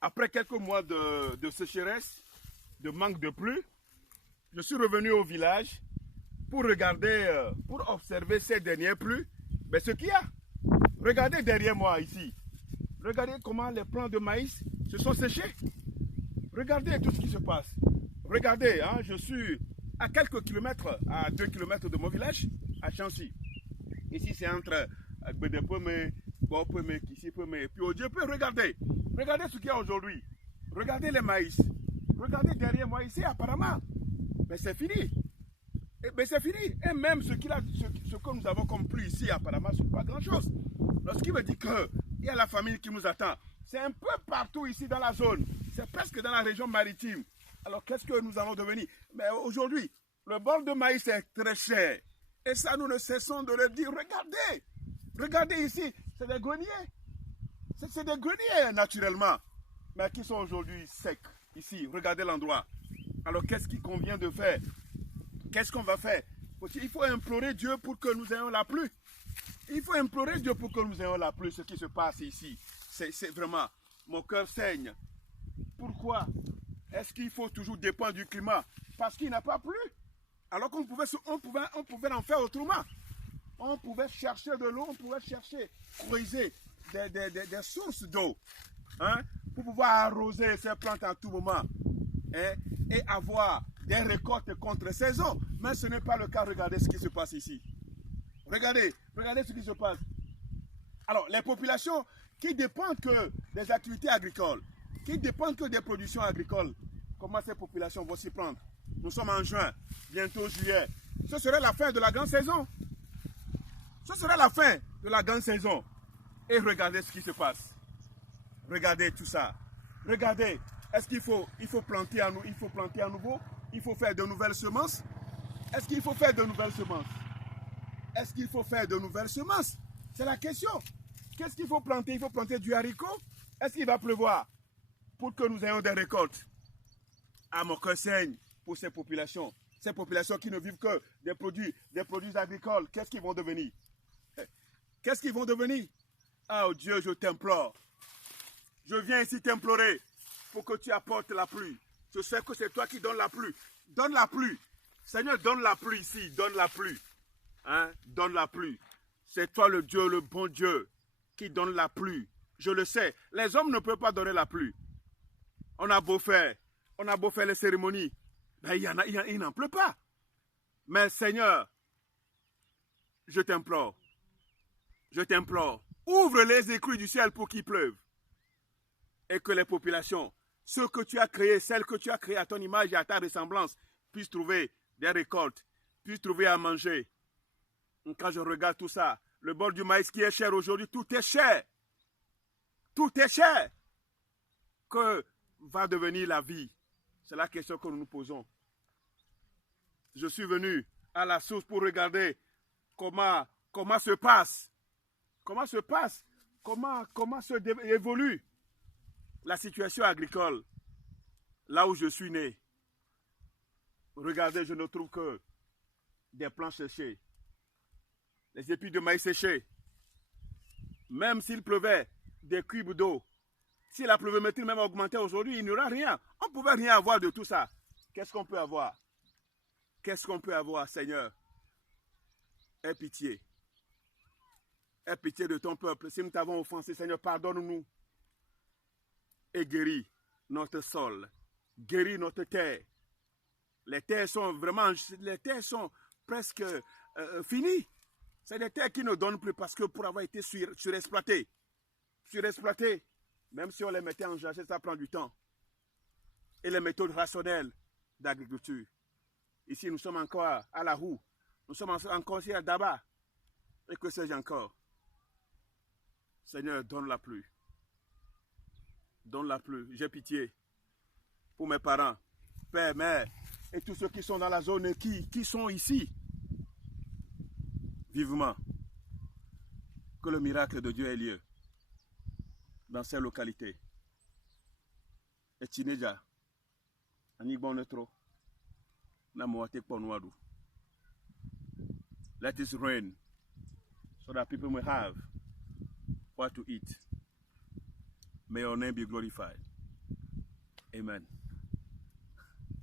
Après quelques mois de sécheresse, de manque de pluie, je suis revenu au village pour regarder, pour observer ces dernières pluies. Mais ce qu'il y a, regardez derrière moi ici. Regardez comment les plants de maïs se sont séchés. Regardez tout ce qui se passe. Regardez, hein, je suis à quelques kilomètres, à 2 kilomètres de mon village, à Chancy. Ici, c'est entre Gbedepeme, Bopeme, Kissipeme, et puis Odieupe. Regardez. Regardez ce qu'il y a aujourd'hui. Regardez les maïs. Regardez derrière moi ici, apparemment. Mais c'est fini. Mais c'est fini. Et même ce que nous avons compris ici, apparemment, ce n'est pas grand-chose. Lorsqu'il me dit qu'il y a la famille qui nous attend, c'est un peu partout ici dans la zone. C'est presque dans la région maritime. Alors, qu'est-ce que nous allons devenir? Mais aujourd'hui, le bol de maïs est très cher. Et ça, nous ne cessons de le dire. Regardez. Regardez ici. C'est des greniers. C'est des greniers, naturellement. Mais qui sont aujourd'hui secs. Ici, regardez l'endroit. Alors, qu'est-ce qu'il convient de faire? Qu'est-ce qu'on va faire? Il faut implorer Dieu pour que nous ayons la pluie. Il faut implorer Dieu pour que nous ayons la pluie. Ce qui se passe ici, c'est vraiment... Mon cœur saigne. Pourquoi est-ce qu'il faut toujours dépendre du climat? Parce qu'il n'a pas plu. Alors qu'on pouvait en faire autrement. On pouvait chercher de l'eau, on pouvait creuser des sources d'eau, hein, pour pouvoir arroser ces plantes à tout moment, hein, et avoir des récoltes contre saison. Mais ce n'est pas le cas. Regardez ce qui se passe ici. Regardez ce qui se passe. Alors, les populations qui dépendent que des activités agricoles, qui dépendent que des productions agricoles, comment ces populations vont s'y prendre? Nous sommes en juin, bientôt juillet. Ce serait la fin de la grande saison. Ce serait la fin de la grande saison. Et regardez ce qui se passe. Regardez tout ça. Regardez. Est-ce qu'il faut planter à nouveau? Il faut faire de nouvelles semences? Est-ce qu'il faut faire de nouvelles semences? Est-ce qu'il faut faire de nouvelles semences? C'est la question. Qu'est-ce qu'il faut planter? Il faut planter du haricot? Est-ce qu'il va pleuvoir pour que nous ayons des récoltes? Ah, mon cœur saigne pour ces populations qui ne vivent que des produits agricoles. Qu'est-ce qu'ils vont devenir? Qu'est-ce qu'ils vont devenir? Ah, oh Dieu, je t'implore. Je viens ici t'implorer pour que tu apportes la pluie. Je sais que c'est toi qui donnes la pluie. Donne la pluie. Seigneur, donne la pluie ici. Donne la pluie. Hein? Donne la pluie. C'est toi le Dieu, le bon Dieu, qui donne la pluie. Je le sais. Les hommes ne peuvent pas donner la pluie. On a beau faire les cérémonies, mais il n'en pleut pas. Mais Seigneur, je t'implore, ouvre les écluses du ciel pour qu'il pleuve. Et que les populations, ceux que tu as créés, celles que tu as créées à ton image et à ta ressemblance, puissent trouver des récoltes, puissent trouver à manger. Quand je regarde tout ça, le bol du maïs qui est cher aujourd'hui, tout est cher. Tout est cher. Que va devenir la vie? C'est la question que nous nous posons. Je suis venu à la source pour regarder comment se passe, comment évolue la situation agricole là où je suis né. Regardez, je ne trouve que des plants séchés, les épis de maïs séchés. Même s'il pleuvait des cubes d'eau, si la pluviométrie même augmentait aujourd'hui, il n'y aura rien. On ne pouvait rien avoir de tout ça. Qu'est-ce qu'on peut avoir? Qu'est-ce qu'on peut avoir, Seigneur? Aie pitié. Aie pitié de ton peuple. Si nous t'avons offensé, Seigneur, pardonne-nous. Et guéris notre sol. Guéris notre terre. Les terres sont presque finies. C'est des terres qui ne donnent plus parce que pour avoir été surexploitées. Même si on les mettait en jachère, ça prend du temps. Et les méthodes rationnelles d'agriculture. Ici, nous sommes encore à la roue. Nous sommes encore ici à Daba. Et que sais-je encore? Seigneur, donne la pluie. Donne la pluie. J'ai pitié pour mes parents, père, mère, et tous ceux qui sont dans la zone et qui sont ici. Vivement. Que le miracle de Dieu ait lieu dans ces localités. Et Tineja, Anigbonetro, Namoate Ponwadu. Let it rain so that people may have what to eat. May your name be glorified. Amen.